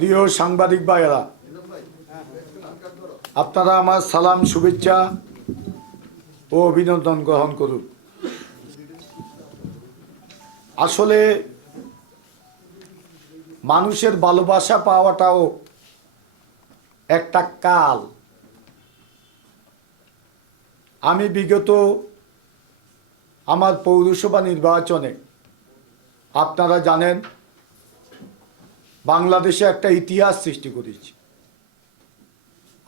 প্রিয় সাংবাদিক ভাইয়েরা, আপনারা আমার সালাম, শুভেচ্ছা ও অভিনন্দন গ্রহণ করুন। আসলে মানুষের ভালোবাসা পাওয়াটাও একটা কাল। আমি বিগত আমার পৌরসভা নির্বাচনে আপনারা জানেন বাংলাদেশে একটা ইতিহাস সৃষ্টি করেছি।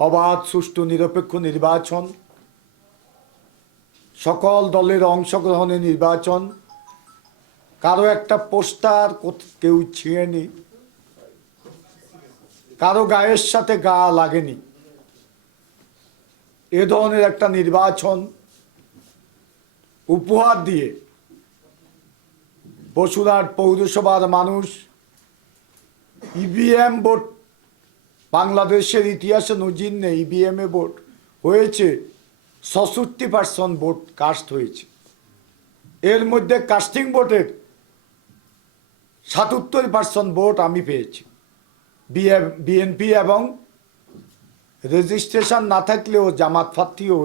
অবাধ, সুষ্ঠু, নিরপেক্ষ নির্বাচন, সকল দলের অংশগ্রহণে নির্বাচন, কারো একটা পোস্টার কেউ ছিঁড়েনি, কারো গায়ের সাথে গা লাগেনি। এ ধরনের একটা নির্বাচন উপহার দিয়ে বসুরহাট পৌরসভার মানুষ ইভিএম ভোট, বাংলাদেশের ইতিহাসে নজির নেই, ইভিএমে ভোট হয়েছে 66% ভোট কাস্ট হয়েছে। এর মধ্যে কাস্টিং ভোটের 77% ভোট আমি পেয়েছি। বিএনপি এবং রেজিস্ট্রেশন না থাকলেও জামাত প্রার্থীও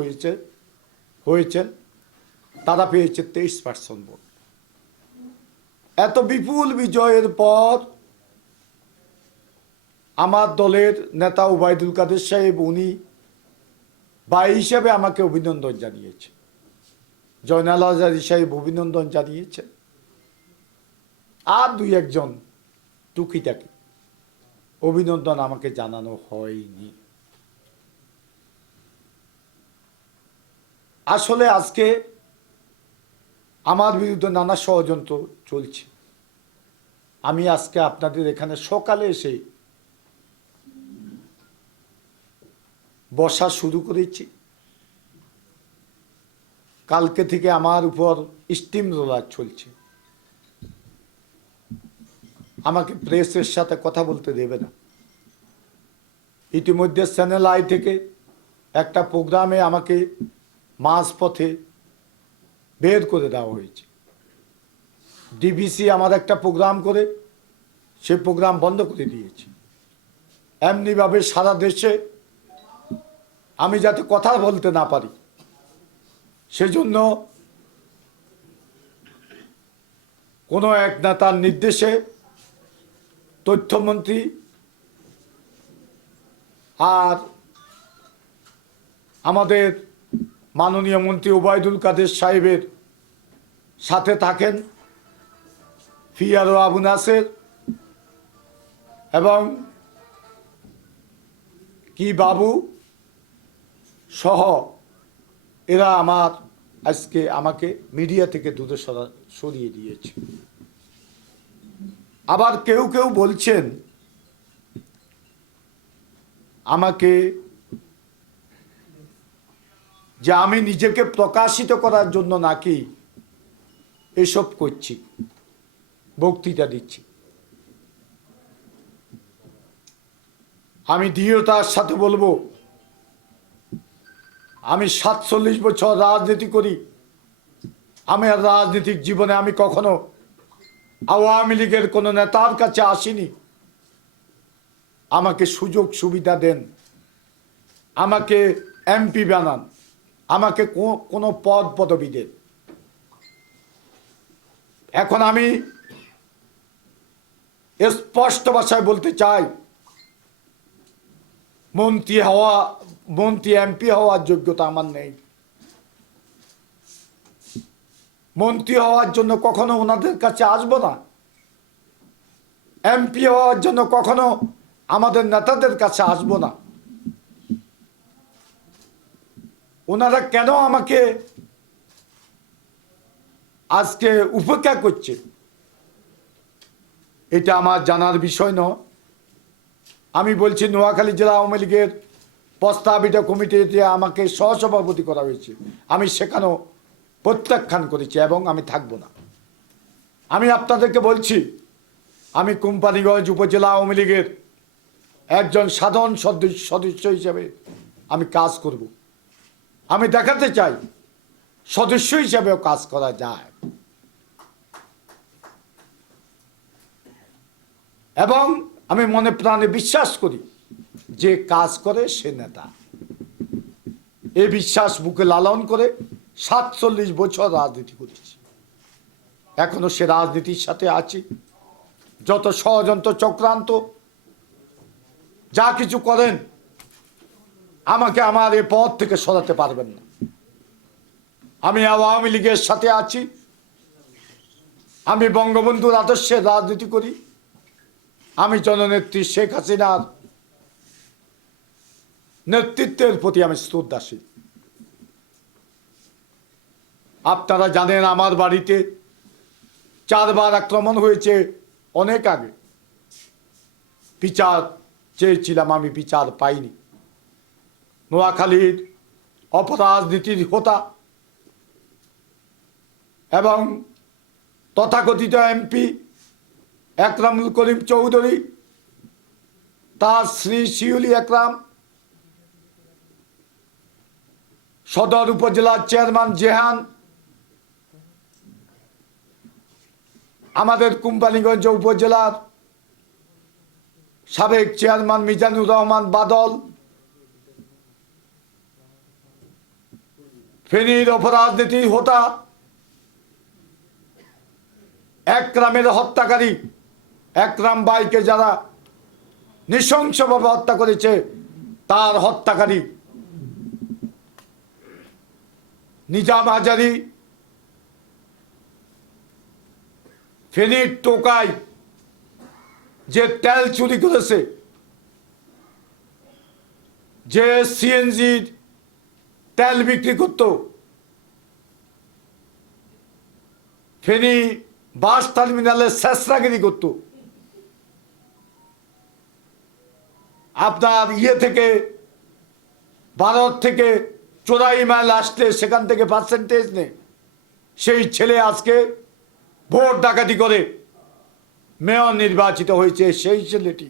হয়েছেন, তারা পেয়েছে 23% ভোট। এত বিপুল বিজয়ের পর আমার দলের নেতা ওবায়দুল কাদের সাহেব, উনি ভাই হিসেবে আমাকে অভিনন্দন জানিয়েছে, জয়নাল আজারি সাহেব অভিনন্দন জানিয়েছে, আর দুই একজন টুকিটাকি অভিনন্দন আমাকে জানানো হয়নি। আসলে আজকে আমার বিরুদ্ধে নানা ষড়যন্ত্র চলছে। আমি আজকে আপনাদের এখানে সকালে এসে বসা শুরু করেছি। কালকে থেকে আমার উপর স্টিম রোলার চলছে, আমাকে প্রেসের সাথে কথা বলতে দেবে না। ইতিমধ্যে চ্যানেল আই থেকে একটা প্রোগ্রামে আমাকে মাঝপথে বের করে দেওয়া হয়েছে। ডিবিসি আমার একটা প্রোগ্রাম করে সে প্রোগ্রাম বন্ধ করে দিয়েছে। এমনিভাবে সারা দেশে আমি যাতে কথা বলতে না পারি সেজন্য কোনো এক নেতার নির্দেশে তথ্যমন্ত্রী আর আমাদের মাননীয় মন্ত্রী ওবায়দুল কাদের সাহেবের সাথে থাকেন ফিয়ারো আবু নাসের এবং কি বাবু সহ, এরা আজকে আমাকে মিডিয়া থেকে দূরে সরিয়ে দিয়েছে। আবার কেউ কেউ বলছেন আমাকে যে আমি নিজেকে প্রকাশিত করার জন্য নাকি এসব করছি, বক্তৃতা দিচ্ছি। আমি দৃঢ়তার সাথে বলবো, আমি 47 বছর রাজনীতি করি। আমার রাজনৈতিক জীবনে আমি কখনো আওয়ামী লীগের কোনো নেতার কাছে আসিনি। আমাকে সুযোগ সুবিধা দেন, আমাকে এমপি বানান, আমাকে কোনো পদ পদবি দেন। এখন আমি স্পষ্ট ভাষায় বলতে চাই, মন্ত্রী এমপি হওয়ার যোগ্যতা আমার নেই। মন্ত্রী হওয়ার জন্য কখনো ওনাদের কাছে আসবো না। এমপি হওয়ার জন্য কখনো আমাদের নেতাদের কাছে আসবো না। ওনারা কেন আমাকে আজকে উপেক্ষা করছে এটা আমার জানার বিষয় নয়। আমি বলছি, নোয়াখালী জেলা আওয়ামী লীগের প্রস্তাবিত কমিটিতে আমাকে সহসভাপতি করা হয়েছে, আমি সেখানেও প্রত্যাখ্যান করেছি এবং আমি থাকব না। আমি আপনাদেরকে বলছি, আমি কোম্পানিগঞ্জ উপজেলা আওয়ামী লীগের একজন সাধারণ সদস্য হিসেবে আমি কাজ করব। আমি দেখাতে চাই সদস্য হিসেবেও কাজ করা যায়। এবং আমি মনে প্রাণে বিশ্বাস করি যে কাজ করে সে নেতা। এই বিশ্বাস বুকে লালন করে ৪৭ বছর রাজনীতি করেছি, এখনো সে রাজনীতির সাথে আছি। যত ষড়যন্ত্র চক্রান্ত যা কিছু করেন, আমাকে আমার এ পথ থেকে সরাতে পারবেন না। আমি আওয়ামী লীগের সাথে আছি, আমি বঙ্গবন্ধুর আদর্শের রাজনীতি করি, আমি জননেত্রী শেখ হাসিনার নেতৃত্বের প্রতি আমি শ্রদ্ধাশীল। আপনারা জানেন আমার বাড়িতে 4 বার আক্রমণ হয়েছে অনেক আগে। বিচার চেয়েছিলাম, আমি বিচার পাইনি। নোয়াখালীর অপরাজনীতির হোতা এবং তথাকথিত এমপি একরামুল করিম চৌধুরী, তার শ্রী শিউলি একরাম, সদর উপজেলার চেয়ারম্যান জেহান, আমাদের কোম্পানিগঞ্জ উপজেলার সাবেক চেয়ারম্যান মিজানুর রহমান বাদল, ফেনীর অপরাজনীতির হোতা একরামের হত্যাকারী, একরাম ভাইকে যারা নৃশংসভাবে হত্যা করেছে তার হত্যাকারী নিজাম হাজারী, ফেনীর টোকাই যে তেল চুরি করেছে, যে সিএনজির তেল বিক্রি করত, ফেনী বাস টার্মিনালে শেষরাগিরি করত, আপনার থেকে ভারত থেকে 84 মাইল আসলে সেখান থেকে পার্সেন্টেজ নেই, সেই ছেলে আজকে ভোট ডাকাতি করে মেয়র নির্বাচিত হয়েছে, সেই ছেলেটি।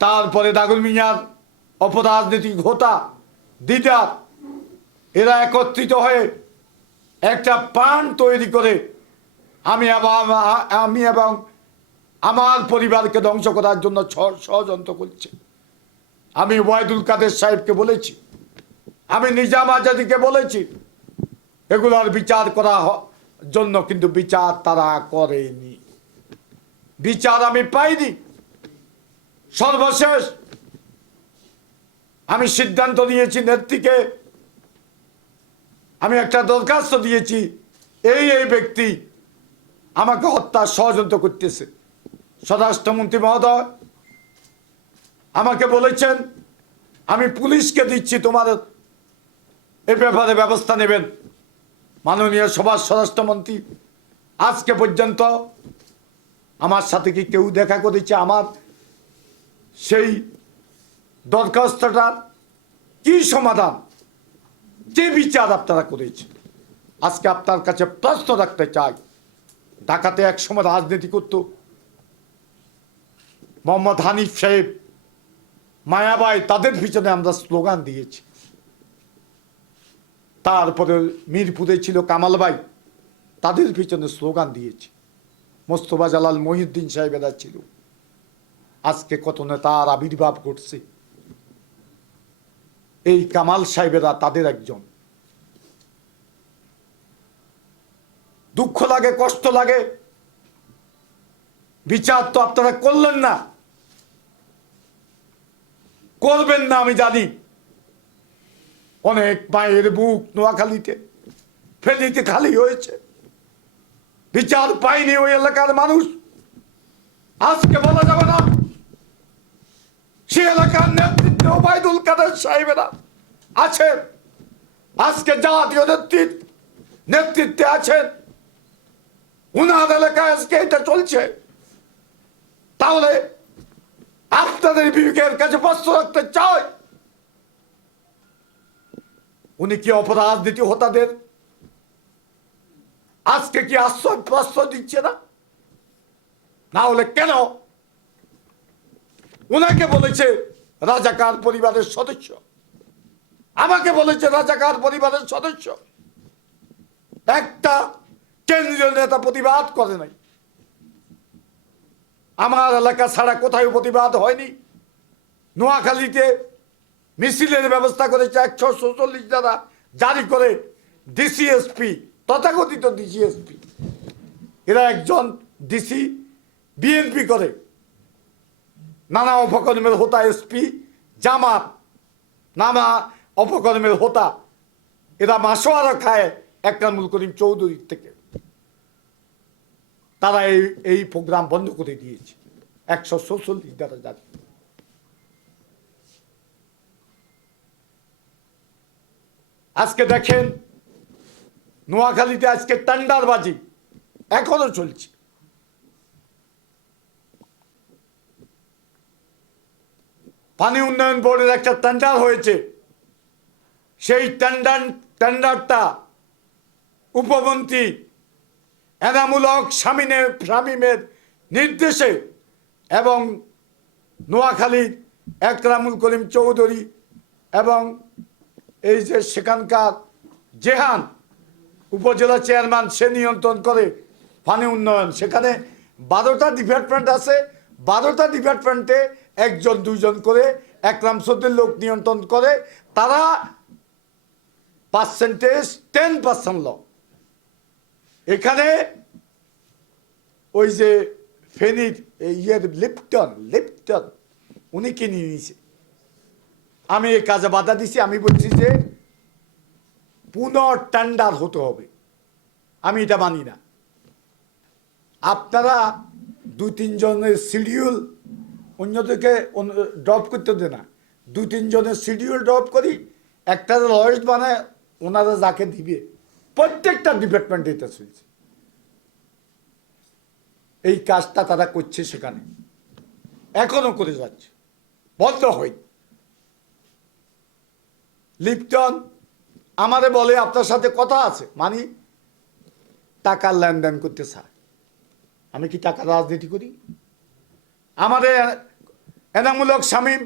তারপরে দাগুল মিয়ার অপরাজনীতিক হোতা দিদার, এরা একত্রিত হয়ে একটা প্ল্যান তৈরি করে আমি এবং আমার পরিবারকে ধ্বংস করার জন্য ষড়যন্ত্র করছে। আমি ওয়াহিদুল কাদের সাহেবকে বলেছি, আমি নিজাম আজাদিকে বলেছি এগুলোর বিচার করা জন্য, কিন্তু বিচার তারা করেনি, বিচার আমি পাইনি। সর্বশেষ আমি সিদ্ধান্ত নিয়েছি, নেত্রীকে আমি একটা দরখাস্ত দিয়েছি, এই ব্যক্তি আমাকে হত্যার ষড়যন্ত্র করতেছে। স্বরাষ্ট্রমন্ত্রী মহোদয় আমাকে বলেছেন আমি পুলিশকে দিচ্ছি, তোমার এ ব্যাপারে ব্যবস্থা নেবেন। মাননীয় সভার স্বরাষ্ট্রমন্ত্রী আজকে পর্যন্ত আমার সাথে কি কেউ দেখা করেছে? আমার সেই দরখাস্তটার কি সমাধান, যে বিচার আপনারা করেছেন? আজকে আপনার কাছে প্রশ্ন রাখতে চাই, ঢাকাতে একসময় রাজনীতি করত মোহাম্মদ হানিফ সাহেব, মায়াবাই, তাদের পিছনে আমরা স্লোগান দিয়েছি। তারপরে মিরপুরে ছিল কামাল ভাই, তাদের পিছনে স্লোগান দিয়েছি। মোস্তফা জালাল, মহিউদ্দিন সাহেবেরা ছিল। আজকে কত নেতার আবির্ভাব ঘটছে, এই কামাল সাহেবেরা তাদের একজন। দুঃখ লাগে, কষ্ট লাগে, বিচার তো আপনারা করলেন না, করবেন না আমি জানি। অনেক মায়ের বুক নোয়াখালীতে, ফেনীতে খালি হয়েছে, বিচার পায়নি ওই এলাকার মানুষ। আজকে বলা যাবে না সে এলাকার নেতৃত্বে ওবায়দুল কাদের সাহেবেরা আছেন, আজকে জাতীয় নেতৃত্বে আছেন, উনার এলাকায় আজকে এটা চলছে। তাহলে আপনাদের বিবেকের কাছে প্রশ্ন রাখতে চাই, উনি কি অপরাজনীতি হোতাদের আজকে কি আশ্রয় প্রশ্রয় দিচ্ছে না? না হলে কেন উনাকে বলেছে রাজাকার পরিবারের সদস্য, আমাকে বলেছে রাজাকার পরিবারের সদস্য? একটা কেন্দ্রীয় নেতা প্রতিবাদ করে নাই। আমার এলাকা ছাড়া কোথায় প্রতিবাদ হয়নি। নোয়াখালীতে মিছিলের ব্যবস্থা করেছে 146 দ্বারা জারি করে ডিসিএসপি, তথাকথিত ডিসিএসপি। এরা একজন ডিসি বিএনপি করে, নানা অপকর্মের হোতা এসপি জামাত, নানা অপকর্মের হোতা। এরা মাসোয়ারা খায় একরামুল করিম চৌধুরীর থেকে। তারা এই প্রোগ্রাম বন্ধ করে দিয়েছে 146 দ্বারা জারি। আজকে দেখেন নোয়াখালীতে আজকে টেন্ডারবাজি এখনো চলছে। পানি উন্নয়ন বোর্ডের একটা টেন্ডার হয়েছে, সেই টেন্ডারটা উপমন্ত্রী এনামুল হক শামীমের নির্দেশে এবং নোয়াখালীর একরামুল করিম চৌধুরী এবং এই যে সেখানকার জেহান উপজেলা চেয়ারম্যান, সে নিয়ন্ত্রণ করে পানি উন্নয়ন। সেখানে 12টা ডিপার্টমেন্ট আছে, 12টা ডিপার্টমেন্টে 1-2 করে একরাম চৌধুরীর লোক নিয়ন্ত্রণ করে। তারা পার্সেন্টেজ 10% ল। এখানে ওই যে ফেনীর লিপ্টন উনি কিনে নিয়েছে। আমি এই কাজে বাধা দিছি। আমি বলছি যে পুনঃ টেন্ডার হতে হবে, আমি এটা মানি না। আপনারা 2-3 জনের শিডিউল অন্যদিকে ড্রপ করতে দে না, 2-3 জনের শিডিউল ড্রপ করি, একটা লয়েস্ট বানায় ওনারা যাকে দিবে। প্রত্যেকটা ডিপার্টমেন্টে এটা চলছে, এই কাজটা তারা করছে, সেখানে এখনো করে যাচ্ছে, বন্ধ হয়। লিপ্টন আমারে বলে আপনার সাথে কথা আছে, মানে টাকার লেনদেন করতে চায়। আমি কি টাকার রাজনীতি করি? আমাদের এনামুল হক শামীম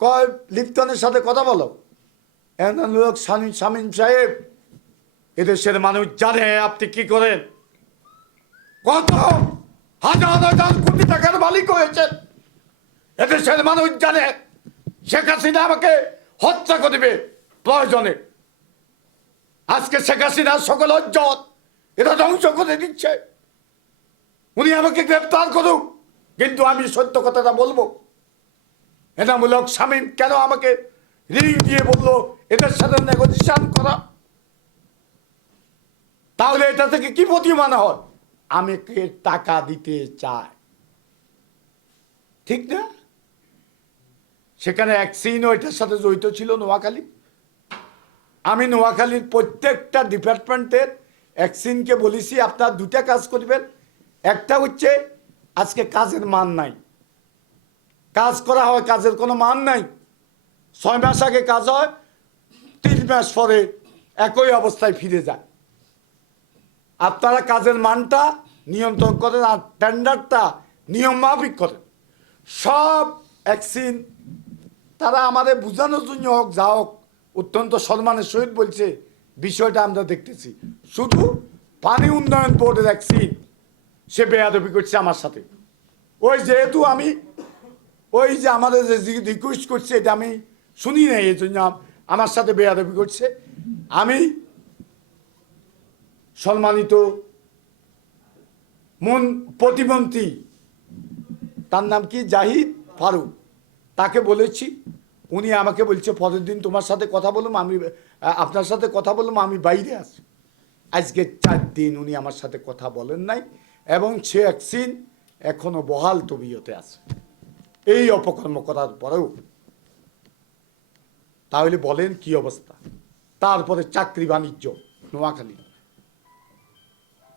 কয় লিপ্টনের সাথে কথা বলো। এনামুল হক শামীম সাহেব, এদেশের মানুষ জানে আপনি কি করেন, কত হাজার কোটি টাকার মালিক হয়েছেন। এদেশের মানুষ জানে শেখ হাসিনা আমাকে হত্যা করবে প্রয়োজনে। আজকে শেখ হাসিনার সকল ইজ্জত এটা ধ্বংস করে দিচ্ছে। উনি আমাকে গ্রেপ্তার করুক, কিন্তু আমি সত্য কথাটা বলবো। এনামুল হক শামীম কেন আমাকে রিং দিয়ে বললো এদের সাথে নেগোসিয়েশন করা? তাহলে এটা থেকে কি প্রতিমান হয়? আমাকে টাকা দিতে চায়, ঠিক না? সেখানে এক সিনও এটার সাথে জড়িত ছিল নোয়াখালী। আমি নোয়াখালীর প্রত্যেকটা ডিপার্টমেন্টের এক সিনকে বলেছি আপনার 2টা কাজ করবেন। একটা হচ্ছে আজকে কাজের মান নাই, কাজ করা হয় কাজের কোনো মান নাই। 6 মাস আগে কাজ হয়, 3 মাস পরে একই অবস্থায় ফিরে যায়। আপনারা কাজের মানটা নিয়ন্ত্রণ করেন আর টেন্ডারটা নিয়ম মাফিক করেন। সব অ্যাকশন তারা আমাদের বোঝানোর জন্য হোক যা হোক অত্যন্ত সম্মানের সহিত বলছে, বিষয়টা আমরা দেখতেছি। শুধু পানি উন্নয়ন বোর্ডের অ্যাকশন সে বেয়াদবি করছে আমার সাথে। ওই যেহেতু আমি ওই যে আমাদের যে রিকোয়েস্ট করছে এটা আমি শুনি নাই, এই জন্য আমার সাথে বেয়াদবি করছে। আমি সম্মানিত প্রতিমন্ত্রী, তার নাম কি জাহিদ ফারুক, তাকে বলেছি। উনি আমাকে বলছে পরের দিন তোমার সাথে কথা বললাম, আমি আপনার সাথে কথা বললাম, আমি বাইরে আছি। আজকে 4 দিন উনি আমার সাথে কথা বলেন নাই এবং সে অ্যাকশন এখনো বহাল তবিয়তে আছে এই অপকর্ম করার পরেও। তাহলে বলেন কি অবস্থা? তারপরে চাকরি বাণিজ্য নোয়াখালী।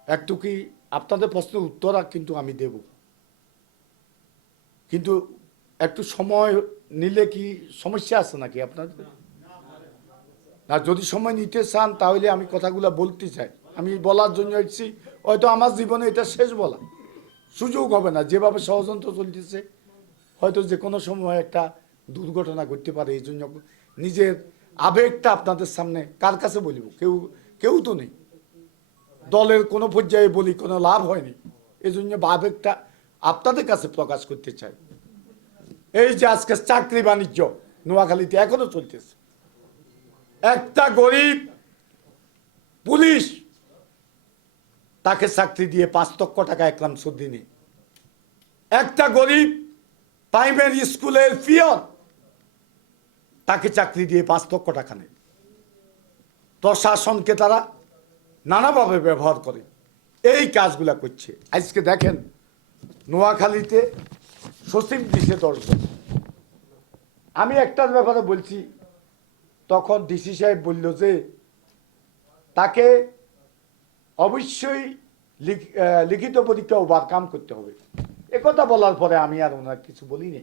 একটু কি আপনাদের প্রশ্নের উত্তর কিন্তু আমি দেব, কিন্তু একটু সময় নিলে কি সমস্যা আছে নাকি আপনাদের? না, যদি সময় নিতে চান তাহলে আমি কথাগুলো বলতে চাই। আমি বলার জন্য এসেছি, হয়তো আমার জীবনে এটা শেষ বলা, সুযোগ হবে না। যেভাবে ষড়যন্ত্র চলতেছে হয়তো যে কোনো সময় একটা দুর্ঘটনা ঘটতে পারে। এই জন্য নিজের আবেগটা আপনাদের সামনে কার কাছে বলিব? কেউ তো নেই। দলের কোনো পর্যায়ে বলি কোনো লাভ হয়নি, এই জন্য আবেগটা আপনাদের কাছে প্রকাশ করতে চাই। এই যে আজকে চাকরি বাণিজ্য নোয়াখালীতে এখনো চলতেছে, একটা গরিব পুলিশ তাকে চাকরি দিয়ে 5 লক্ষ টাকা একরাম সুদ্দিনে, একটা গরিব প্রাইমারি স্কুলের পিয়ন তাকে চাকরি দিয়ে 5 লক্ষ টাকা নেয়। প্রশাসনকে তারা নানাভাবে ব্যবহার করে, এই কাজগুলা করছে। আজকে দেখেন নোয়াখালীতে সচিব দিছে 10 জন। আমি একটার ব্যাপারে বলছি, তখন ডিসি সাহেব বলল যে তাকে অবশ্যই লিখিত পরীক্ষা ওভারকাম করতে হবে। একথা বলার পরে আমি আর ওনার কিছু বলিনি,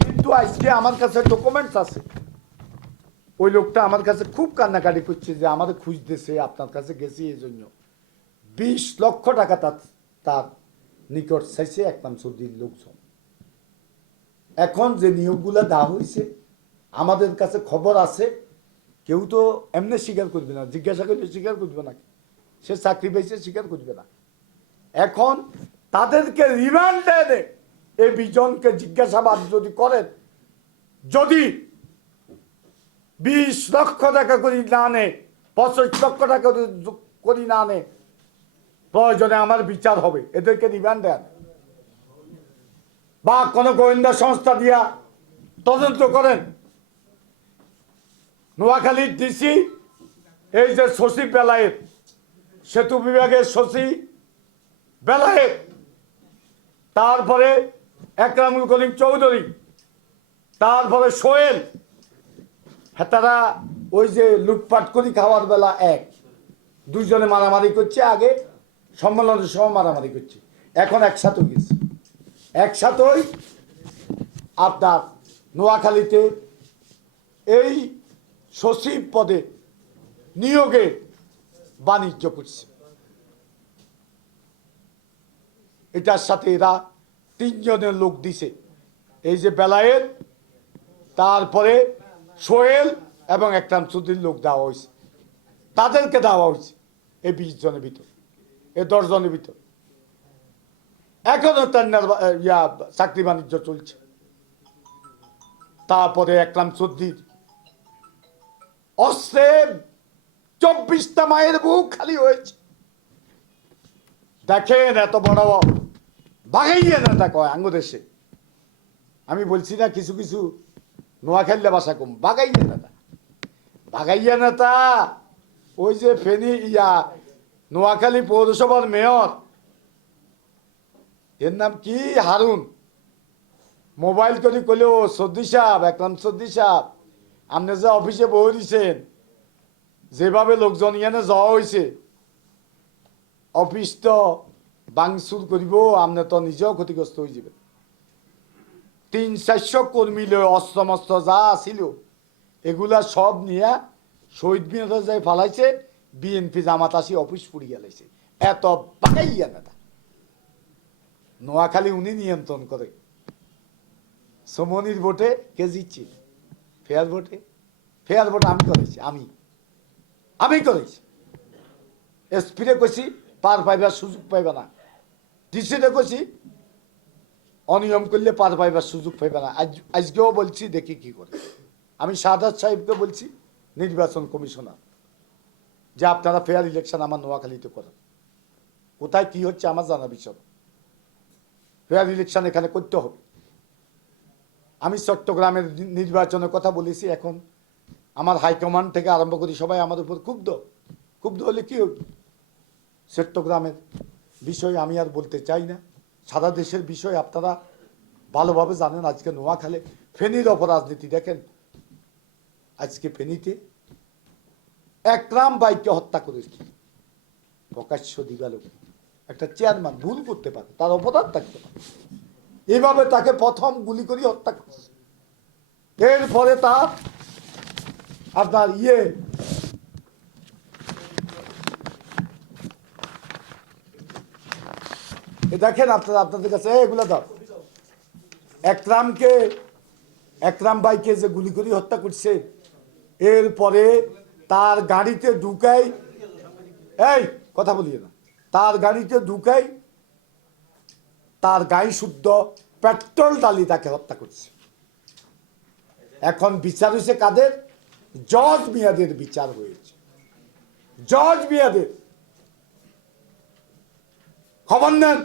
কিন্তু আজকে আমার কাছে ডকুমেন্টস আছে। ওই লোকটা আমার কাছে খুব কান্নাকাটি করছে যে আমাদের খুঁজতেছে, আপনার কাছে গেছি এই জন্য 20 লক্ষ টাকা তার নিকট চাইছে একরাম সুদ্দিন লোকজন। এখন যে নিয়োগগুলা দেওয়া হয়েছে আমাদের কাছে খবর আছে, কেউ তো এমনি স্বীকার করবে না, জিজ্ঞাসা করলে স্বীকার করবে না, সে চাকরি পেয়েছে স্বীকার করবে না। এখন তাদেরকে রিমান্ডে এই 20 জনকে জিজ্ঞাসাবাদ যদি করেন, যদি 20 লক্ষ টাকা করে না নেয়, 25 লক্ষ টাকা করে না নেয়, প্রয়োজনে আমার বিচার হবে। এদেরকে রিমান্ড দেন বা কোনো গোয়েন্দা সংস্থা দিয়া তদন্ত করেন। নোয়াখালীর ডিসি, এই যে সচিব বেলায়েত, সেতু বিভাগের সচিব বেলায়েত, তারপরে একরামুল করিম চৌধুরী, তারপরে সোহেল, হ্যাঁ তারা ওই যে লুটপাট করি খাওয়ার বেলা 1-2 জনে মারামারি করছে, আগে সম্মেলনের সময় মারামারি করছে, এখন একসাথে গেছে। একসাথেই আপনার নোয়াখালীতে এই সচিব পদে নিয়োগে বাণিজ্য করছে। এটার সাথে এরা 3 জনের লোক দিছে, এই যে বেলায়েত, তারপরে সোহেল এবং একরাম সুদ্দিন লোক দেওয়া হয়েছে, তাদেরকে দেওয়া হয়েছে এই 20 জনের ভিতর, এই 10 জনের ভিতর। এখনো তার চাকরি বাণিজ্য চলছে। তারপরে একরাম সুদ্দিন অস্ত্রে 24টা মায়ের বুক খালি হয়েছে। দেখেন এত বড় বাগাইয়া নেতা কয় আঙ্গ দেশে, আমি বলছি না কিছু কিছু নোয়াখালী ভাষা কম, বাগাইয়া নেতা। বাগাইয়া নেতা ওই যে ফেনী নোয়াখালী পৌরসভার মেয়র, এর নাম কি, হারুন, মোবাইল করে কইলো সর্দি সাহেব, একরাম সর্দি সাহেব, আপনি যে অফিসে বই দিছেন, যেভাবে লোকজন এখানে যাওয়া হয়েছে, অফিস তো বাংচুর করিব, আপনি তো নিজেও ক্ষতিগ্রস্ত হয়ে যাবেন। 300-400 কর্মী অস্ত্র মস্ত্র যা ছিল এগুলা সব নিয়ে শহীদ মিনারে যাই ফালাইছে, বিএনপি জামাত আসি অফিস পুড়িয়ে গেলাইছে। এত বাগাইয়া নেতা। নোয়াখালী উনি নিয়ন্ত্রণ করে। সমনির ভোটে কে জিতছে? ফেয়ার ভোটে। ফেয়ার ভোট আমি করেছি, আমি করেছি। এসপিরে কইছি পার পাইবার সুযোগ পাইবে না, ডিসিতে কইছি অনিয়ম করলে পার পাইবার সুযোগ পাইবে না। আজকেও বলছি, দেখি কি করে। আমি শাহাদাত সাহেবকে বলছি, নির্বাচন কমিশনার, যে আপনারা ফেয়ার ইলেকশন আমার নোয়াখালীতে করেন। কোথায় কি হচ্ছে আমার জানা বিষয়, ফেয়ার ইলেকশন এখানে করতে হবে। আমি চট্টগ্রামের নির্বাচনের কথা বলেছি। এখন আমার হাইকমান্ড থেকে আরম্ভ করি সবাই আমার উপর ক্ষুব্ধ হলে কি হবে? চট্টগ্রামের বিষয় আমি আর বলতে চাই না, সারা দেশের বিষয় আপনারা ভালোভাবে জানেন। আজকে নোয়াখালী ফেনীর অপরাজনীতি দেখেন। আজকে ফেনীতে একরাম বাইকে হত্যা করেছে, প্রকাশ্য দিবালোকে। একটা চেয়ারম্যান ভুল করতে পারে, তার অপরাধ থাকতে পারে, এভাবে তাকে প্রথম গুলি করে হত্যা করছে। এরপরে তার আপনার দেখেন আপনারা, আপনাদের কাছে এগুলো দাও। একরাম ভাইকে যে গুলি করে হত্যা করছে, এরপরে তার গাড়িতে ঢুকাই, এই কথা বলিয়ে না, তার গাড়িতে ঢুকাই তার গায়ে শুদ্ধ পেট্রোল ডালি তাকে হত্যা করছে। এখন বিচার হয়েছে কাদের? জজ মিয়াদের বিচার হয়েছে, জজ মিয়াদের। খবর নেন,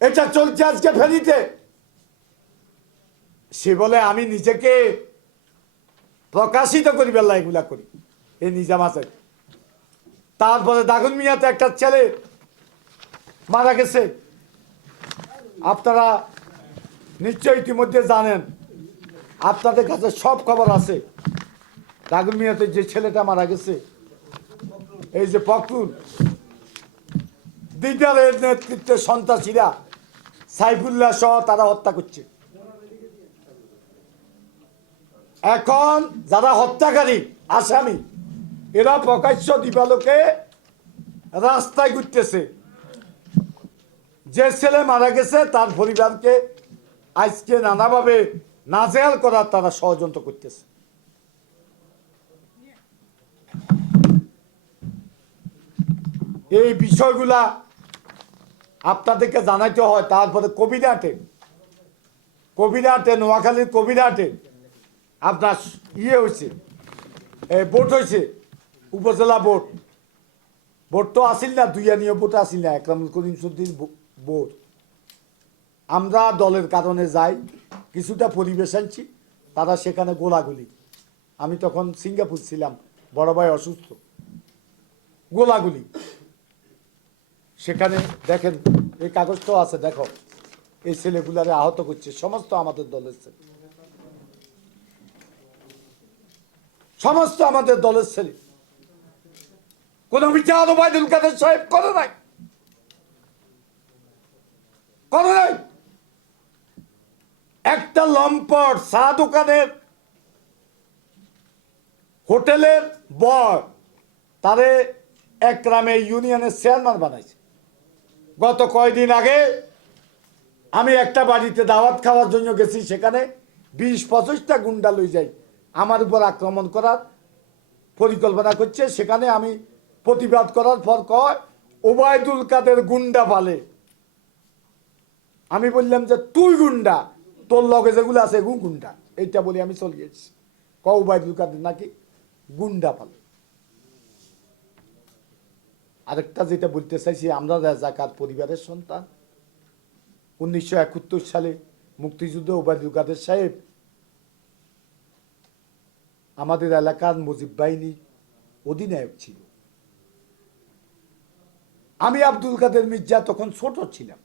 এটা চলছে আজকে ফেনীতে। সে বলে আমি নিজেকে প্রকাশিত করি, বেলা এগুলা করি, এই নিজাম আছে। তারপরে দাগুন মিয়াতে একটা ছেলে মারা গেছে, আপনারা নিশ্চয় ইতিমধ্যে জানেন, আপনাদের কাছে সব খবর আছে। দাগুন মিয়াতে যে ছেলেটা মারা গেছে, এই যে ফখরুল, দিদারের নেতৃত্বে সন্ত্রাসীরা সাইফুল্লাহ সহ তারা হত্যা করছে। এখন যারা হত্যাকারী আসামি, এরা প্রকাশ্য দিবালোকে রাস্তায় ঘুরতেছে। যে ছেলে মারা গেছে তার পরিবারকে আজকে নানাভাবে নাজেহাল করার তারা ষড়যন্ত্র করতেছে। এই বিষয়গুলা আপনাদেরকে জানাইতে হয়। তারপরে কবিরহাটে নোয়াখালীর কবিরহাটে আপনার হয়েছে, ভোট হয়েছে, উপজেলা ভোট তো আসিল না, দুইয়ানীয় ভোট আসিল না, একরামুল করিম চৌধুরীর ভোট। আমরা দলের কারণে যাই, কিছুটা পরিবেশ আনছি, তারা সেখানে গোলাগুলি। আমি তখন সিঙ্গাপুর ছিলাম, বড় ভাই অসুস্থ, গোলাগুলি সেখানে। দেখেন এই কাগজ তো আছে, দেখো এই ছেলেগুলারে আহত করছে, সমস্ত আমাদের দলের ছেলে, সমস্ত আমাদের দলের ছেলে। কোন বিচার ওবায়দুল কাদের সাহেব করে নাই, করে নাই। একটা লম্পট চা দোকানের হোটেলের বয় তারে একরামে ইউনিয়নের চেয়ারম্যান বানাইছে। গত কয়দিন আগে আমি একটা বাড়িতে দাওয়াত খাওয়ার জন্য গেছি, সেখানে 20-25টা গুন্ডা লই যাই, আমার উপর আক্রমণ করার পরিকল্পনা করছে। সেখানে আমি প্রতিবাদ করার পর কয় ওবায়দুল কাদের গুন্ডা পালে। আমি বললাম যে তুই গুন্ডা, তোর লগে যেগুলো আছে এগুলো গুন্ডা, এইটা বলে আমি চলে গেছি। ওবায়দুল কাদের নাকি গুন্ডা পালে। আরেকটা যেটা বলতে চাইছি, আমরা রাজাকার পরিবারের সন্তান। 1971 সালে মুক্তিযুদ্ধে ওবায়দুল কাদের সাহেব আমাদের এলাকার মুজিব বাহিনী অধিনায়ক ছিল। আমি আব্দুল কাদের মির্জা তখন ছোট ছিলাম,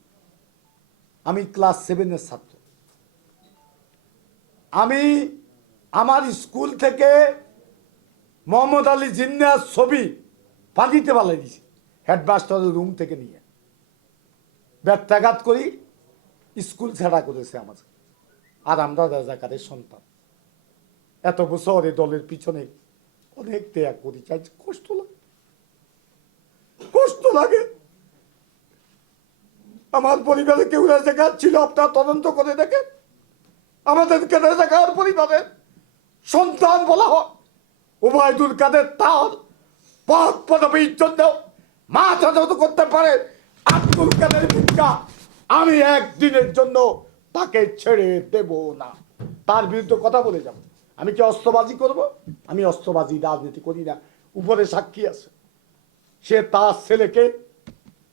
আমি ক্লাস 7-এর ছাত্র। আমি আমার স্কুল থেকে মোহাম্মদ আলী জিন্নার ছবি পানিতে পালাই দিয়েছি, হেডমাস্টারের রুম থেকে নিয়ে ব্যত্যাঘাত করি, স্কুল ছাড়া করেছে আমার। আর আমরা রাজাকারের সন্তান, এত বছর এই দলের পিছনে অনেক ত্যাগ করি, চাইছি, কষ্ট লাগে, কষ্ট লাগে। আমার পরিবারে কেউ রাজাকার ছিল, আপনার তদন্ত করে দেখেন, আমাদেরকে রাজাকার পরিবারের সন্তান বলা হয়। ওবায়দুল কাদের তার পদ পদবীর জন্য মাথা নত করতে পারে। আব্দুল কাদের মির্জা আমি একদিনের জন্য তাকে ছেড়ে দেব না, তার বিরুদ্ধে কথা বলে যাব। আমি কি অস্ত্রবাজি করব? আমি অস্ত্রবাজি রাজনীতি করি না। উপরে সাক্ষী আছে, সে তার ছেলেকে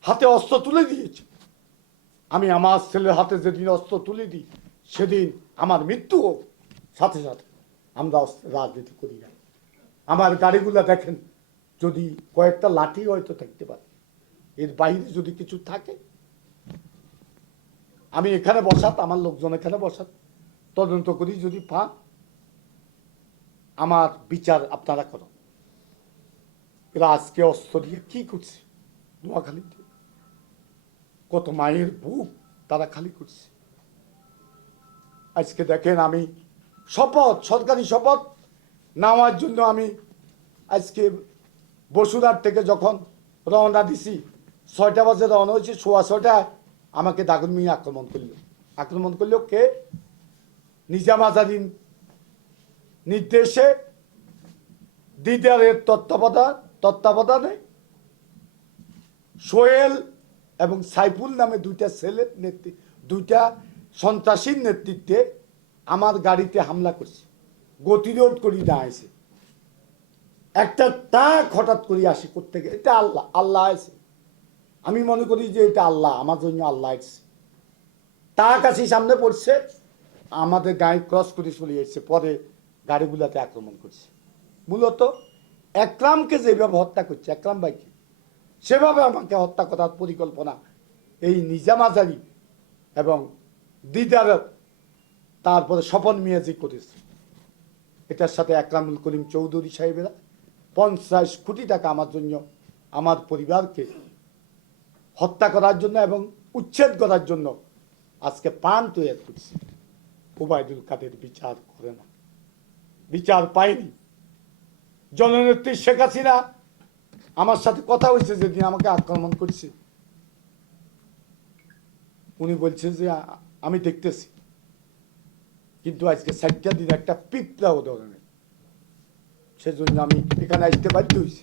হাতে অস্ত্র তুলে দিয়েছে। আমি আমার ছেলের হাতে যেদিন অস্ত্র তুলে দিই, সেদিন আমার মৃত্যু হোক, সাথে সাথে। আমরা রাজনীতি করি না। আমার গাড়িগুলা দেখেন, যদি কয়েকটা লাঠি হয়তো থাকতে পারে, এর বাইরে যদি কিছু থাকে, আমি এখানে বসাত, আমার লোকজন এখানে বসাত, তদন্ত করি, যদি পা আমার বিচার আপনারা করো। এরা আজকে অস্ত্র দিয়ে কি করছে নোয়াখালীতে, কত মায়ের বুক তারা খালি করছে। আজকে দেখেন, আমি শপথ, সরকারি শপথ নেওয়ার জন্য আমি আজকে বসুরহাট থেকে যখন রওনা দিছি, 6টা বাজে রওনা হয়েছে, 6:15 আমাকে দাগুন মিয়া আক্রমণ করলো কে? নিজাম আজাদিন নির্দেশে, দিদারের তত্ত্বাবধানে সোহেল এবং সাইফুল নামে দুইটা সন্ত্রাসীর নেতৃত্বে আমার গাড়িতে হামলা করছে, গতিরোধ করি না আসে, একটা টাক হঠাৎ করে আসি করতে গেলে, এটা আল্লাহ আছে। আমি মনে করি যে এটা আল্লাহ, আমার জন্য আল্লাহ আসছে। টাক আসি সামনে পড়ছে, আমাদের গাড়ি ক্রস করে চলে এসছে, পরে গাড়িগুলাতে আক্রমণ করছে। মূলত একরামকে যেভাবে হত্যা করছে, একরাম ভাইকে সেভাবে আমাকে হত্যা করার পরিকল্পনা এই নিজাম আজারি এবং দিদার, তারপরে স্বপন মিয়াজি করেছে। এটার সাথে একরামুল করিম চৌধুরী সাহেবেরা 50 কোটি টাকা আমার জন্য, আমার পরিবারকে হত্যা করার জন্য এবং উচ্ছেদ করার জন্য আজকে পান তৈরি করছে। ওবায়দুল কাদের বিচার করে না, বিচার পায়নি। জননেত্রী শেখ হাসিনা আমার সাথে কথা হয়েছে যেদিন আমাকে আক্রমণ করছে, উনি বলছে যে আমি দেখতেছি, কিন্তু আজকে 60টা দিন একটা পিঁপড়াও ধরে নেই। সেজন্য আমি এখানে আসতে বাধ্য হয়েছি।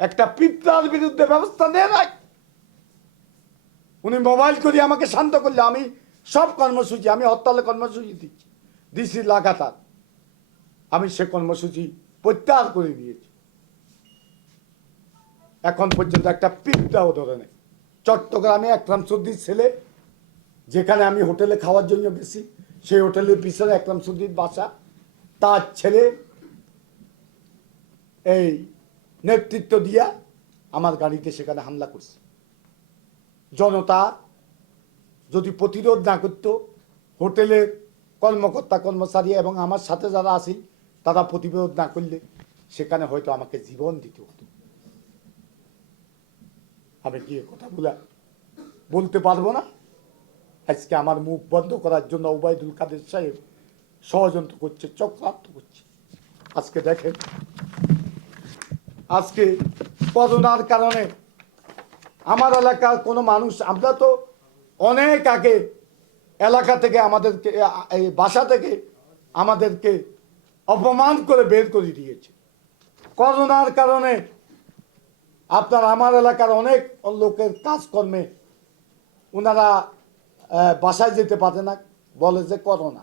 একটা পিঁপড়ার বিরুদ্ধে ব্যবস্থা নেয় নাই। উনি মোবাইল করে আমাকে শান্ত করলে আমি সব কর্মসূচি, আমি হরতালের কর্মসূচি দিচ্ছি লাগাতার, আমি সে কর্মসূচি প্রত্যাহার করে দিয়েছি। এখন পর্যন্ত একটা পিঁপড়াও ধরে নেই। চট্টগ্রামে একরাম চৌধুরীর ছেলে, যেখানে আমি হোটেলে খাওয়ার জন্য গেছি, সেই হোটেলের পিছনে একরাম চৌধুরীর বাসা, তার ছেলে এই নেতৃত্ব দিয়া আমার গাড়িতে সেখানে হামলা করছে। জনতা যদি প্রতিরোধ না করত, হোটেলের কর্মকর্তা কর্মচারী এবং আমার সাথে যারা আছেন তারা প্রতিরোধ না করলে সেখানে হয়তো আমাকে জীবন দিতে হতো। আমি কি কথা বলতে পারবো না? আজকে আমার মুখ বন্ধ করার জন্য ওবায়দুল কাদের সাহেব ষড়যন্ত্র করছে, চক্রান্ত করছে। আজকে দেখেন, আজকে করোনার কারণে আমার এলাকার কোনো মানুষ, আমরা তো অনেক আগে এলাকা থেকে আমাদেরকে, এই বাসা থেকে আমাদেরকে অপমান করে বের করে দিয়েছে। করোনার কারণে আপনার আমার এলাকার অনেক লোকের কাজকর্মে ওনারা বাসায় যেতে পারে না, বলে যে করোনা।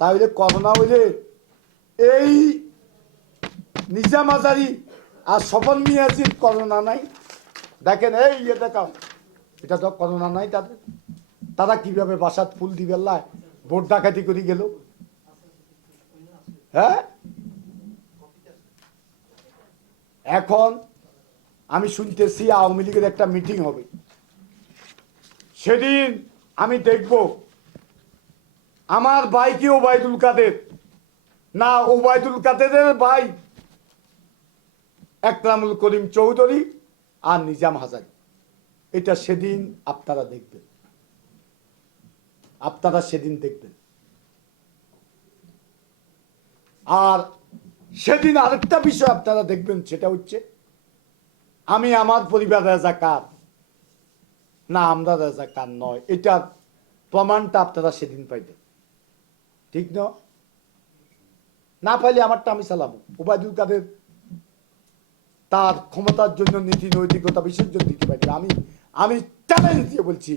তাহলে করোনা হইলে এই নিজাম আজারি আর স্বপন মিয়াজির করোনা নাই? দেখেন, এই দেখাও, এটা তো করোনা নাই তাদের। তারা কিভাবে বাসাত ফুল দিবে লাই ভোট ডাকাতি করে গেল? হ্যাঁ, এখন আমি শুনতেছি আওয়ামী লীগের একটা মিটিং হবে, সেদিন আমি দেখব আমার ভাই কি ওবায়দুল কাদের, না ওবায়দুল কাদেরের ভাই একরামুল করিম চৌধুরী আর নিজাম হাজারি। এটা সেদিন আপনারা দেখবেন, আপনারা সেদিন দেখবেন। আর সেদিন আরেকটা বিষয় আপনারা দেখবেন, সেটা হচ্ছে আমি আমার পরিবার রাজাকার না আমরা রাজাকার নয়, এটার প্রমাণটা আপনারা সেদিন পাইবেন। ঠিক না পাইলে আমারটা আমি চালাবো। ওবায়দুল কাদের তার ক্ষমতার জন্য নীতি নৈতিকতা বিসর্জন দিতে পারি। আমি চ্যালেঞ্জ দিয়ে বলছি,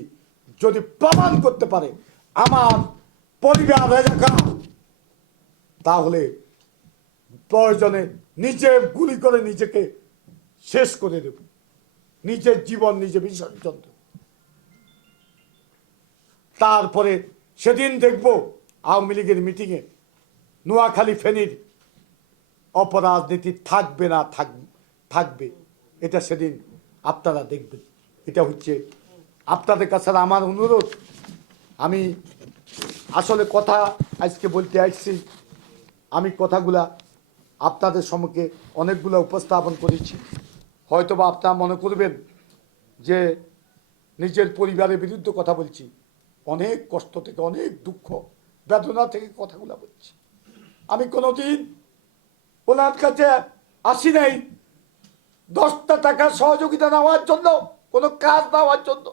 যদি প্রমাণ করতে পারে আমার পরিবার রাজাকার, তাহলে প্রয়োজনে নিজে গুলি করে নিজেকে শেষ করে দেব, নিজের জীবন নিজে বিসর্জন দেব। তারপরে সেদিন দেখব আওয়ামী লীগের মিটিংয়ে নোয়াখালী ফেনীর অপরাজনীতি থাকবে না থাকবে, এটা সেদিন আপনারা দেখবেন। এটা হচ্ছে আপনাদের কাছে আমার অনুরোধ। আমি আসলে কথা আজকে বলতে আসছি, আমি কথাগুলা আপনাদের সম্মুখে অনেকগুলো উপস্থাপন করেছি। হয়তোবা আপনারা মনে করবেন যে নিজের পরিবারের বিরুদ্ধে কথা বলছি, অনেক কষ্ট থেকে, অনেক দুঃখ বেদনা থেকে কথাগুলো বলছি। আমি কোনোদিন ওনার কাছে আসি নাই 10টা টাকা সহযোগিতা নেওয়ার জন্য, কোনো কাজ নেওয়ার জন্য।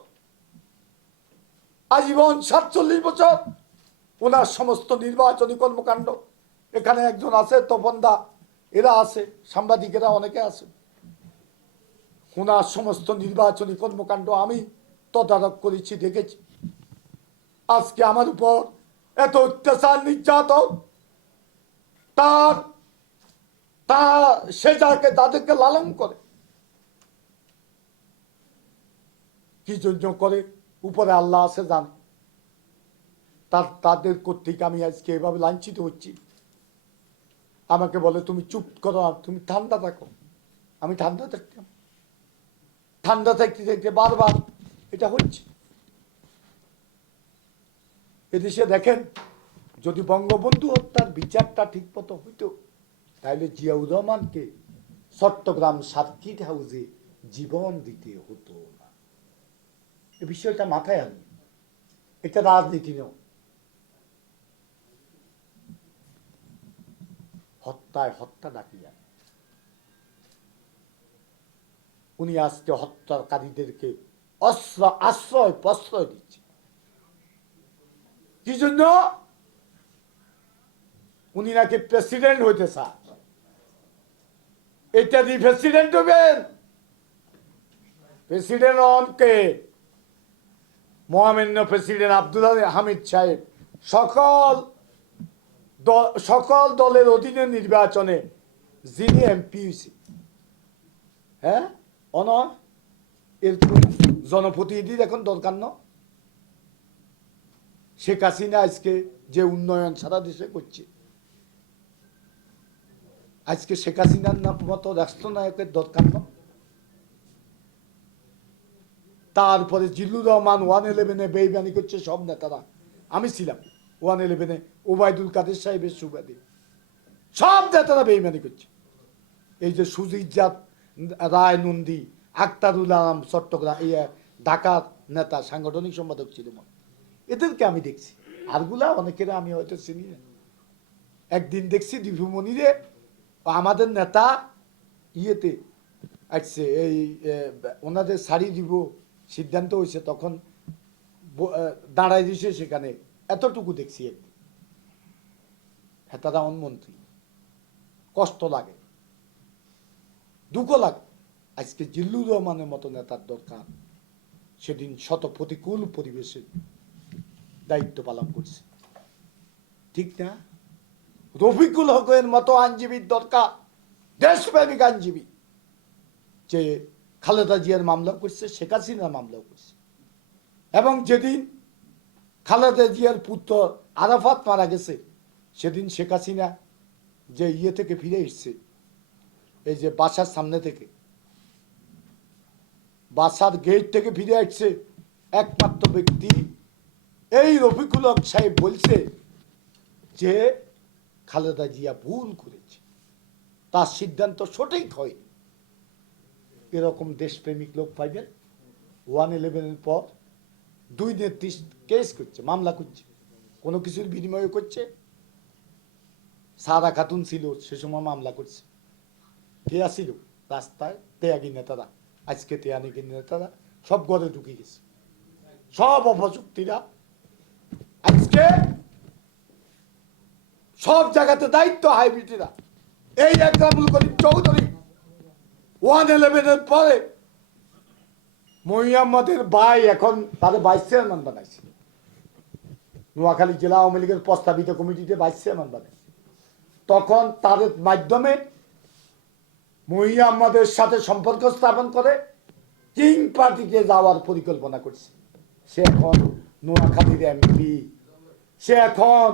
আজীবন 47 বছর ওনার সমস্ত নির্বাচনী কর্মকাণ্ড, এখানে একজন আছে তপন দা, এরা আছে, সাংবাদিকেরা অনেকে আছে, ওনার সমস্ত নির্বাচনী কর্মকাণ্ড আমি তদারক করেছি, দেখেছি। আজকে আমার উপর এত অত্যাচার নির্যাতন, তার তা সে যাকে তাদেরকে লালন করে, কি জন্য করে উপরে আল্লাহ আছে জানে। তাদের কর্তৃক আমি আজকে এভাবে লাঞ্ছিত হচ্ছি। আমাকে বলে তুমি চুপ করো, তুমি ঠান্ডা থাকো। আমি ঠান্ডা থাকতাম, ঠান্ডা থাকতে থাকতে বারবার এটা হচ্ছে। এদেশে দেখেন, যদি বঙ্গবন্ধু হত্যার বিচারটা ঠিক মতো হইতো, তাহলে জিয়াউর রহমানকে চট্টগ্রাম সার্কিট হাউসে জীবন দিতে হতো না। এ বিষয়টা মাথায় আনি, এটা রাজনীতি নয়। হত্যায় হত্যা ডাকিয়া উনি আজকে হত্যাকারীদেরকে আশ্রয় প্রশ্রয় দিচ্ছে। কি জন্য? উনি নাকি প্রেসিডেন্ট হইতে চান। এটা দিয়ে প্রেসিডেন্ট হবেন? প্রেসিডেন্ট অনকে মহামান্য প্রেসিডেন্ট আব্দুল হামিদ সাহেব সকল দলের অধীনে নির্বাচনে যিনি এমপি হয়েছে, হ্যাঁ, এর জনপ্রতিনিধির এখন দরকার ন। শেখ হাসিনা আজকে যে উন্নয়ন সারা দেশে করছে, আজকে শেখ হাসিনার মতো রাষ্ট্রনায়কের দরকার ন। তারপরে জিল্লুর রহমান 111-এ বেইমানি করছে সব নেতারা। আমি ছিলাম 111-এ, ওবায়দুল কাদের সাহেবের সুবাদে সব নেতারা বেইমানি করছে। এই যে সুজিত রায় নন্দী, আক্তারুল আলম চট্টগ্রাম ঢাকার নেতা, সাংগঠনিক সম্পাদক ছিল, এদেরকে আমি দেখছি। আরগুলা অনেকেরা আমি হয়তো চিনি না। একদিন দেখছি দীপুমণিরে আমাদের নেতা ইয়েতে আসছে, এই ওনাদের শাড়ি দিব সিদ্ধান্ত হয়েছে, তখন দাঁড়াই দিয়েছে সেখানে, এতটুকু দেখছি একদিন। হ্যাঁ, তারা মন্ত্রী, কষ্ট লাগে, দুঃখ লাগে। আজকে জিল্লুর রহমানের মতো নেতার দরকার। সেদিন শত প্রতিকূল পরিবেশে দায়িত্ব পালন করছে, ঠিক না? রফিকুল হকের মতো আইনজীবীর দরকার, দেশপ্রেমিক আইনজীবী, যে খালেদা জিয়ার মামলা করছে, শেখ হাসিনার মামলাও করছে। এবং যেদিন খালেদা জিয়ার পুত্র আরাফাত মারা গেছে, সেদিন শেখ হাসিনা যে ইয়ে থেকে ফিরে এসছে, এই যে বাসার সামনে থেকে, বাসার গেট থেকে ফিরে আসছে, একমাত্র ব্যক্তি এই রফিকুল হক সাহেব বলছে যে খালেদা জিয়া ভুল করেছে, তার সিদ্ধান্ত সঠিক হয়নি। এরকম দেশপ্রেমিক লোক পাইবেন 111-এর পর? দুই নেত্রী কেস করছে, মামলা করছে, কোনো কিছুর বিনিময়ে করছে। সারা খাতুন ছিল সে সময়, মামলা করছে। কে আসিল রাস্তায়? তেয়াগি নেতারা। আজকে তেয়াগি নেতারা সব ঘরে ঢুকে গেছে, সব অপশক্তিরা আজকে সব জায়গাতে দায়িত্ব হাইব্রিডেরা। এই একরামুল করিম চৌধুরী 111-এর পরে মহিয়াম্মদের ভাই এখন তাদের ভাইস চেয়ারম্যান বানাইছে, নোয়াখালী জেলা আওয়ামী লীগের প্রস্তাবিত কমিটিতে ভাইস চেয়ারম্যান বানাইছে। তখন তাদের মাধ্যমে মহিয়াম্মদের সাথে সম্পর্ক স্থাপন করে কিং পার্টিতে যাওয়ার পরিকল্পনা করছে। সে এখন নোয়াখালীর এমপি, সে এখন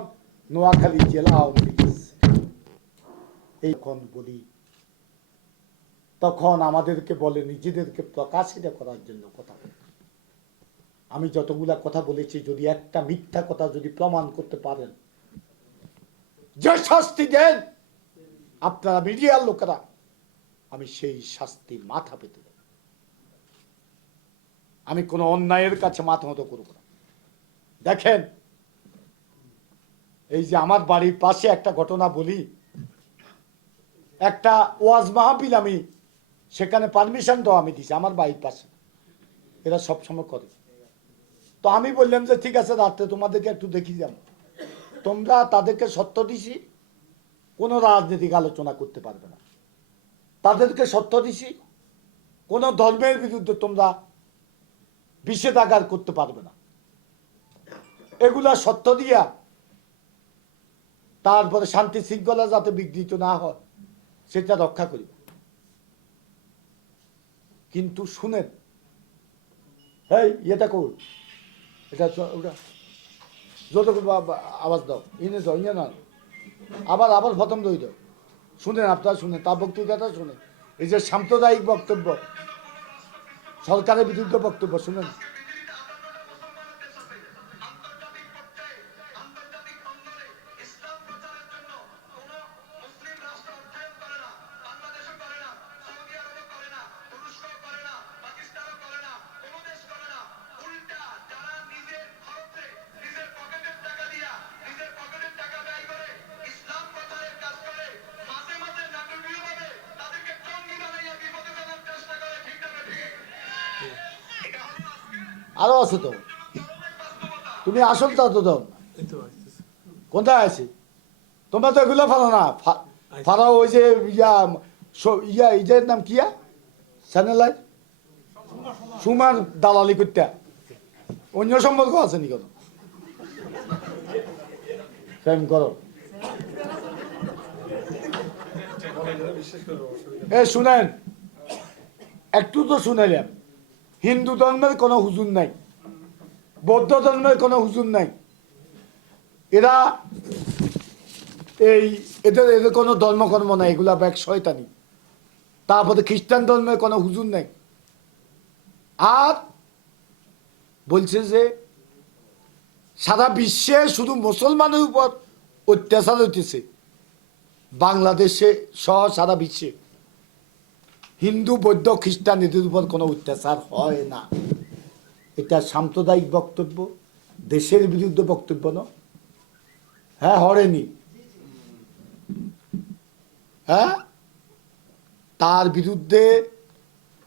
নোয়াখালী জেলা আওয়ামী লীগ। এইখন বলি, তখন আমাদেরকে বলে নিজেদেরকে প্রকাশিত করার জন্য কথা বলে। আমি যতগুলা কথা বলেছি, যদি একটা মিথ্যা কথা যদি প্রমাণ করতে পারেন, যে শাস্তি দেন আপনারা মিডিয়ার লোকেরা, আমি সেই শাস্তি মাথা পেতে দেব। আমি কোনো অন্যায়ের কাছে মাথা মতো করব না। দেখেন, এই যে আমার বাড়ির পাশে একটা ঘটনা বলি, একটা ওয়াজ মাহফিল আমি সেখানে পারমিশন তো আমি দিছি, আমার বাড়ির পাশে, এরা সবসময় করে। তো আমি বললাম যে ঠিক আছে, রাত্রে তোমাদেরকে একটু দেখি যাবো। তোমরা তাদেরকে সত্য দিছি, কোনো রাজনৈতিক আলোচনা করতে পারবে না। তাদেরকে সত্য দিছি, কোনো ধর্মের বিরুদ্ধে তোমরা নিষেধাজ্ঞা করতে পারবে না। এগুলা সত্য দিয়া তারপরে শান্তি শৃঙ্খলা যাতে বিঘ্নিত না হয় সেটা রক্ষা করিবে। কিন্তু শুনেন, এই এটা কর, এটা ওটা যত আওয়াজ দাও, ইনে দাও, ইয়ে না, আবার আবার প্রথম দই দাও। শুনেন, আপনারা শুনেন, তার বক্তৃতাটা শুনেন। এই যে সাম্প্রদায়িক বক্তব্য, সরকারের বিরুদ্ধে বক্তব্য শুনেন। আরো আছে তো, তুমি আসল তা তো দাও, কোনটা আছে? তোমরা তো এগুলো ফালো না, ফারাও ওই যে ইয়ের নাম কিয়া চ্যানেলাই সুমার দালালি করতে অন্য সম্পর্ক আছে নি কোনো? ফেম করো। এ শুনেন, একটু তো শুনাইলাম, হিন্দু ধর্মের কোনো হুজুর নাই, বৌদ্ধ ধর্মের কোনো হুজুর নাই, এরা এদের এদের কোনো ধর্মকর্ম নাই, এগুলা ব্যাগ শয়তানি। তারপরে খ্রিস্টান ধর্মের কোনো হুজুর নাই। আর বলছে যে সারা বিশ্বে শুধু মুসলমানের উপর অত্যাচার হইতেছে, বাংলাদেশে সহ সারা বিশ্বে হিন্দু বৌদ্ধ খ্রিস্টান এদের উপর কোনো অত্যাচার হয় না। এটা সাম্প্রদায়িক বক্তব্য, দেশের বিরুদ্ধে বক্তব্য না। হ্যাঁ, হরেনি। হ্যাঁ, তার বিরুদ্ধে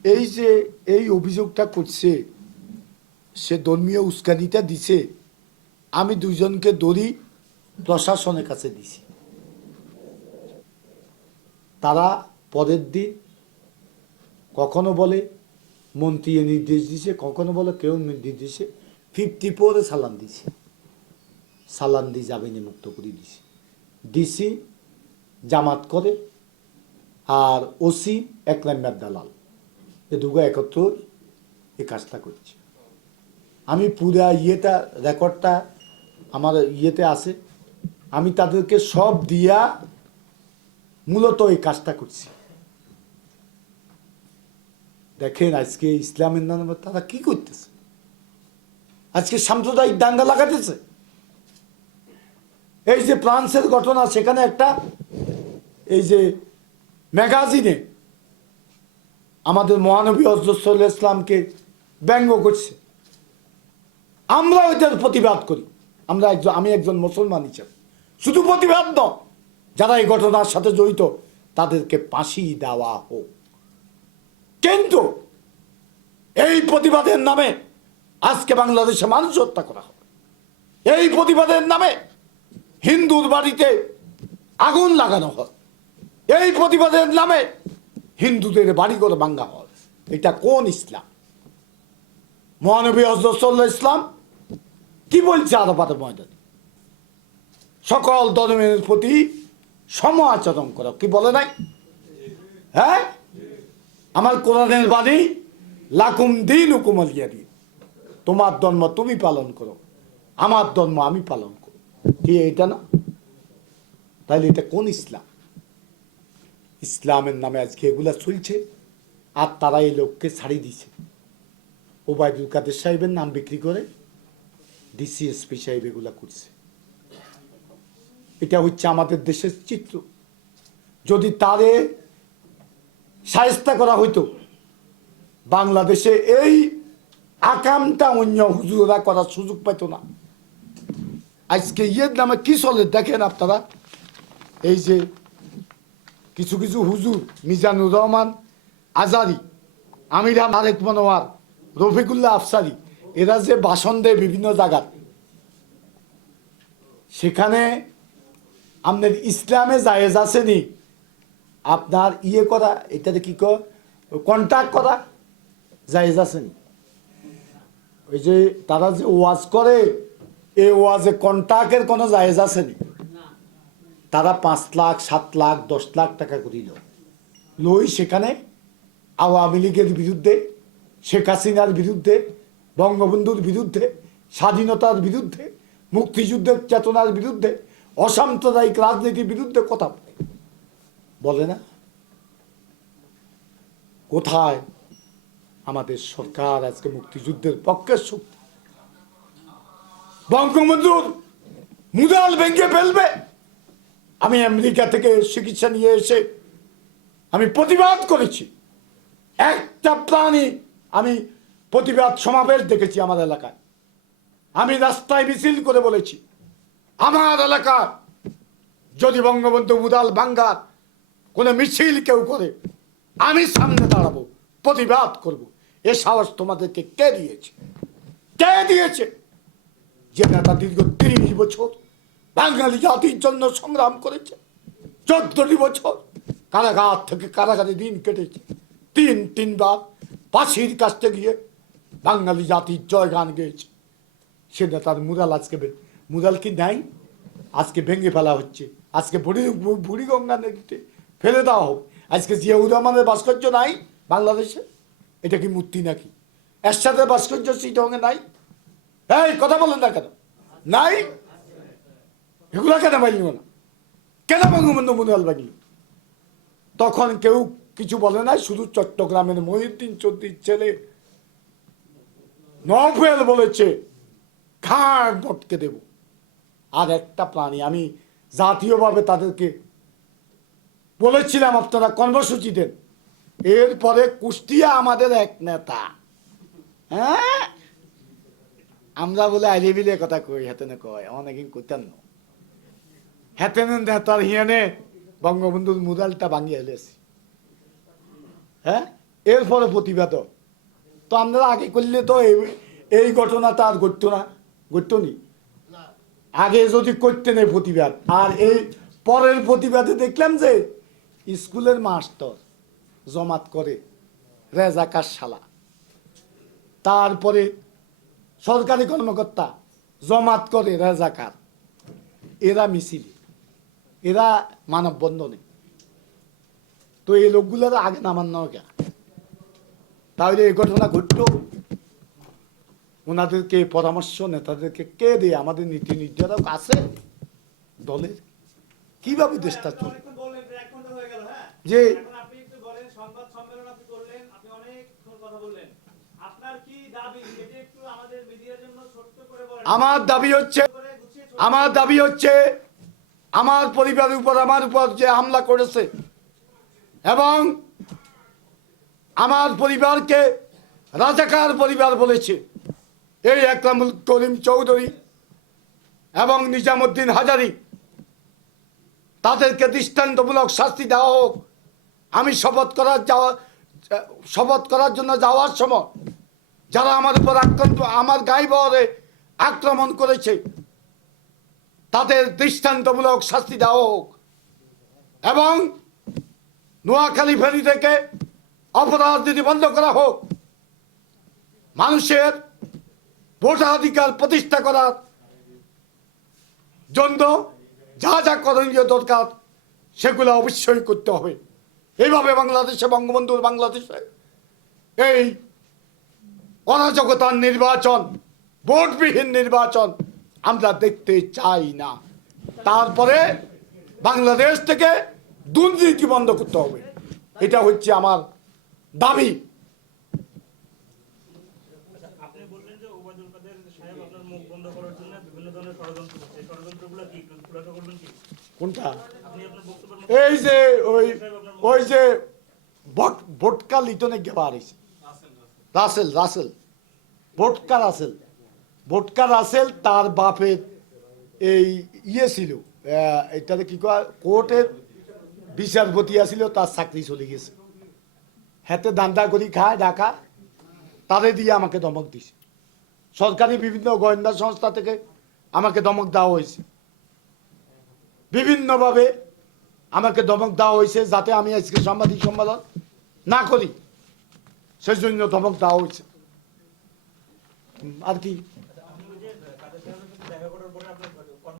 এই যে এই অভিযোগটা করছে, সে ধর্মীয় উস্কানিটা দিছে, আমি দুইজনকে দড়ি প্রশাসনের কাছে দিছি। তারা পরের দিন কখনো বলে মন্ত্রী নির্দেশ দিছে, কখনো বলে কেউ নির্দেশ দিছে, 54 সালান দিছে, সালান দিয়ে জামিনে মুক্ত করে দিছে। ডিসি জামাত করে আর ওসি 1 নম্বর দালাল, এ দুটো একত্র এই কাজটা করছে। আমি পুরা ইয়েটা রেকর্ডটা আমার ইয়েতে আছে, আমি তাদেরকে সব দিয়া মূলত এই কাজটা করছি। দেখেন আজকে ইসলামের নামে তারা কি করতেছে, আজকে সাম্প্রদায়িক দাঙ্গা লাগাতেছে। এই যে ফ্রান্সের ঘটনা, সেখানে একটা এই যে ম্যাগাজিনে আমাদের মহানবী হযরত সাল্লাল্লাহু আলাইহি ইসলামকে ব্যঙ্গ করছে। আমরা ওইটার প্রতিবাদ করি, আমি একজন মুসলমান হিসেবে শুধু প্রতিবাদ নয়, যারা এই ঘটনার সাথে জড়িত তাদেরকে ফাঁসি দেওয়া হোক। কিন্তু এই প্রতিবাদের নামে আজকে বাংলাদেশে মানুষ হত্যা করা হবে, এই প্রতিবাদের নামে হিন্দুর বাড়িতে আগুন লাগানো হয়, এই প্রতিবাদের নামে হিন্দুদের বাড়িঘর ভাঙ্গা হয়। এটা কোন ইসলাম? মহানবী হযরত সাল্লাল্লাহু আলাইহি ইসলাম কি বলছে আরাফাতের ময়দানে? সকল ধর্মের প্রতি সম আচরণ করো, কি বলে নাই? হ্যাঁ, আমার কোরআনের বাণী লাকুম দীনুকুম ওয়ালিয়া দীন, তোমার ধর্ম তুমি পালন করো, আমার ধর্ম আমি পালন করো। কি এটা না? তাহলে এটা কোন ইসলাম? ইসলামের নামে আজকে এগুলা চলছে, আর তারা এই লোককে ছাড়িয়ে দিছে। ওবায়দুল কাদের সাহেবের নাম বিক্রি করে ডিসিএসপি সাহেব এগুলা করছে। এটা হচ্ছে আমাদের দেশের চিত্র। যদি তারে শায়েস্তা করা হইতো, বাংলাদেশে এই আকামটা অন্য হুজুরা করার সুযোগ পাইতো না। আজকে ইয়ের নামে কি চলে দেখেন আপনারা, এই যে কিছু কিছু হুজুর, মিজানুর রহমান আজারি, আমির আরেক মনোয়ার, রফিকুল্লাহ আফসারি, এরা যে ভাষণ দেয় বিভিন্ন জায়গায়, সেখানে আপনার ইসলামে জায়েজ আসেনি আপনার ইয়ে করা, এটাতে কি কর কন্ট্যাক্ট করা জায়েজ আছে নি? ওই যে তারা যে ওয়াজ করে এই ওয়াজে কন্ট্যাক্টের কোনো জায়েজ আছে নি? তারা 5 লাখ 7 লাখ 10 লাখ টাকা করিল লই সেখানে আওয়ামী লীগের বিরুদ্ধে, শেখ হাসিনার বিরুদ্ধে, বঙ্গবন্ধুর বিরুদ্ধে, স্বাধীনতার বিরুদ্ধে, মুক্তিযুদ্ধের চেতনার বিরুদ্ধে, অসাম্প্রদায়িক রাজনীতির বিরুদ্ধে কথা বলে না। কোথায় আমাদের সরকার আজকে মুক্তিযুদ্ধের পক্ষের শক্তি? বঙ্গবন্ধুর মুদাল ভেঙে ফেলবে। আমি আমেরিকা থেকে চিকিৎসা নিয়ে এসে আমি প্রতিবাদ করেছি। একটা প্রাণী আমি প্রতিবাদ সমাবেশ দেখেছি আমার এলাকায়। আমি রাস্তায় মিছিল করে বলেছি, আমার এলাকা যদি বঙ্গবন্ধু মুদাল ভাঙ্গার কোনো মিছিল কেউ করে আমি সামনে দাঁড়াবো, প্রতিবাদ করব। এ সাহস তোমাদেরকে কে দিয়েছে? কে দিয়েছে? যে নেতা দীর্ঘ 30 বছর বাঙালি জাতির জন্য সংগ্রাম করেছে, 14টি বছর কারাগার থেকে কারাগারে দিন কেটেছে, 3বার ফাঁসির কাছে গিয়ে বাঙালি জাতির জয়গান গেয়েছে, সে নেতার মুরাল আজকে মুরাল কি নাই? আজকে ভেঙে ফেলা হচ্ছে। আজকে বুড়িগঙ্গা নদীতে ফেলে দেওয়া হোক। আজকে জিয়াউর রহমানের ভাস্কর্য নাই বাংলাদেশে? এটা কি মূর্তি নাকি? এরশাদের ভাস্কর্য চিটংয়ে নাই? এই কথা বলেন না কেন? নাই? এগুলো কেন বানিল না? কেন বঙ্গবন্ধু মুরাল বানিল? তখন কেউ কিছু বলে নাই। শুধু চট্টগ্রামের মহিউদ্দিন চৌধুরীর ছেলে নভেল বলেছে ঘাড় মটকে দেব। আর একটা প্রাণী আমি জাতীয়ভাবে তাদেরকে বলেছিলাম আপনারা কর্মসূচি দেন। এরপরে কুষ্টিয়া আমাদের এক নেতা, হ্যাঁ আমরা বলে আইলেবিলে কথা কই, হেতেনে কয় অনেক করতেন না, হেতেনে নেতার হিয়ানে বঙ্গবন্ধুর মুরালটা ভাঙিয়ে এলেছি। হ্যাঁ, এরপরে প্রতিবাদ তো আমরা আগে করলে তো এই ঘটনাটা আর ঘটতো নি। আগে যদি করতে নেই প্রতিবাদ, আর এই পরের প্রতিবাদে দেখলাম যে স্কুলের মাস্টার জমাত করে রেজাকার শালা, তারপরে সরকারি কর্মকর্তা জমাত করে রেজাকার, এরা মিছিলে, এরা মানববন্ধনে। তো এই লোকগুলোর আগে নামান না কেন? তাহলে এই ঘটনা ঘটতো। ওনাদেরকে পরামর্শ নেতাদেরকে কে দেয়? আমাদের নীতি নির্ধারক আছে দলের? কিভাবে দেশটা চলে? যে আমার দাবি হচ্ছে আমার পরিবারের উপর, আমার উপর যে হামলা করেছে এবং আমার পরিবারকে রাজাকার পরিবার বলেছে, এই আকরামুল করিম চৌধুরী এবং নিজামুদ্দিন হাজারি, তাদেরকে দৃষ্টান্তমূলক শাস্তি দেওয়া হোক। আমি শপথ করার জন্য যাওয়ার সময় যারা আমার উপর আমার গায়ে বহরে আক্রমণ করেছে তাদের দৃষ্টান্তমূলক শাস্তি দেওয়া হোক এবং নোয়াখালী ফেরি থেকে অপরাজনীতি বন্ধ করা হোক। মানুষের ভোটাধিকার প্রতিষ্ঠা করার জন্য যা যা করণীয় দরকার সেগুলো অবশ্যই করতে হবে। এইভাবে বাংলাদেশে, বঙ্গবন্ধুর বাংলাদেশে এই অরাজকতার নির্বাচন, ভোটবিহীন নির্বাচন আমরা দেখতে চাই না। তারপরে বাংলাদেশ থেকে দুর্নীতি বন্ধ করতে হবে, এটা হচ্ছে আমার দাবি। কোনটা? এই যে ওই যে ভোটকা লিটনে গেবার রাসেল ভোটকা রাসেল তার বাপের এই ছিল, এটাতে কি কয়, কোর্টের বিচারপতি আছিল, তার চাকরি চলে গেছে। হাতে দান্দা করি খায় ঢাকা, তারে দিয়ে আমাকে ধমক দিছে। সরকারি বিভিন্ন গোয়েন্দা সংস্থা থেকে আমাকে ধমক দেওয়া হয়েছে, বিভিন্নভাবে আমাকে ধমক দেওয়া হয়েছে যাতে আমি আজকে সাংবাদিক সম্মেলন না করি। সেজন্য ধমক দেওয়া হয়েছে। আর কি